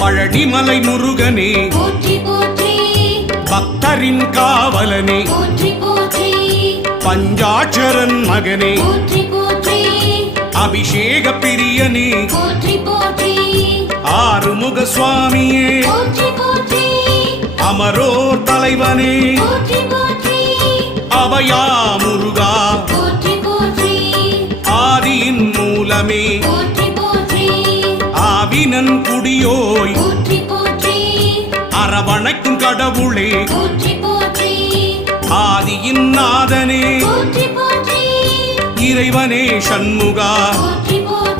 பழனிமலை முருகனே போற்றி போற்றி பக்தரின் காவலனே போற்றி போற்றி பஞ்சாட்சரன் மகனே போற்றி போற்றி அபிஷேக பிரியனே போற்றி போற்றி ஆறுமுக சுவாமியே போற்றி போற்றி அமரோர் தலைவனே போற்றி போற்றி அபயா முருகா போற்றி போற்றி ஆதியின் மூலமே போற்றி போற்றி ஆவினன் குடியோய் போற்றி போற்றி அரவணைக்கும் கடவுளே போற்றி போற்றி ஆதியின் நாதனே போற்றி போற்றி இறைவனே சண்முகா போற்றி போற்றி